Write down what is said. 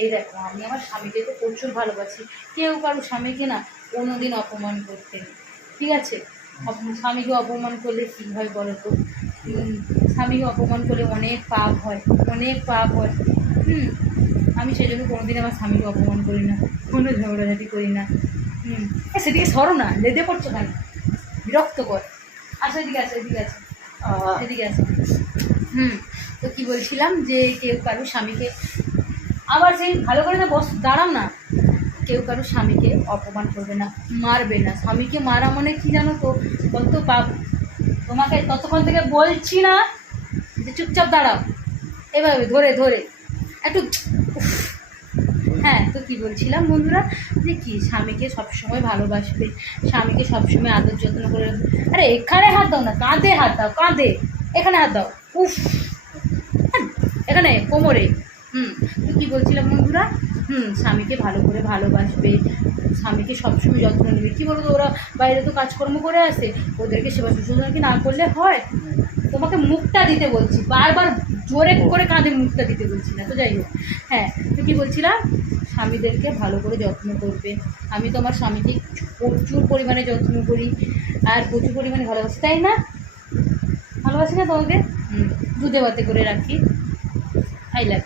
এই দেখো, আমি আমার স্বামীকে তো প্রচুর ভালোবাসি। কেউ কারো স্বামীকে না কোনোদিন অপমান করতে নেই, ঠিক আছে? স্বামীকে অপমান করলে কী হয় বলো তো? স্বামীকে অপমান করলে অনেক পাপ হয়, অনেক পাপ হয়। আমি সেই জন্য কোনোদিন আমার স্বামীকে অপমান করি না, কোনো ঝগড়াঝাটি করি না। সেদিকে সরো না, লেদে পড়ছো কেন? বিরক্ত কর। আসো এদিকে, আসো এদিকে, আসো এদিকে, আসো। তো কী বলছিলাম, যে কেউ কারো স্বামীকে, আবার সেই ভালো করে না বস, দাঁড়াও না। কেউ কারো স্বামীকে অপমান করবে না, মারবে না। স্বামীকে মারা মানে কি জানো তো, কত পাপ। তোমাকে ততক্ষণ থেকে বলছি না যে চুপচাপ দাঁড়াও, এভাবে ধরে ধরে একটু। হ্যাঁ, তো কী বলছিলাম বন্ধুরা, যে কি স্বামীকে সবসময় ভালোবাসবে, স্বামীকে সবসময় আদর যত্ন করে। আরে এখানে হাত দাও না, কাঁধে হাত দাও, কাঁধে, এখানে হাত দাও, উফ, এখানে কোমরে। তো কী বলছিলাম বন্ধুরা, স্বামীকে ভালো করে ভালোবাসবে, স্বামীকে সবসময় যত্ন নেবে। কী বলতো, ওরা বাইরে তো কাজকর্ম করে আসে, ওদেরকে সেবা শুশ্রূষা কি না করলে হয়? তোমাকে মুখটা দিতে বলছি, বারবার জোরে করে কাঁধে মুখটা দিতে বলছি না, তো যাই হোক। হ্যাঁ, তো কী বলছিলাম, স্বামীদেরকে ভালো করে যত্ন করবে। আমি তো আমার স্বামীকে প্রচুর পরিমাণে যত্ন করি আর প্রচুর পরিমাণে ভালোবাসি, তাই না? ভালোবাসি না তোমাকে? দুধে ভাতে করে রাখি। I love.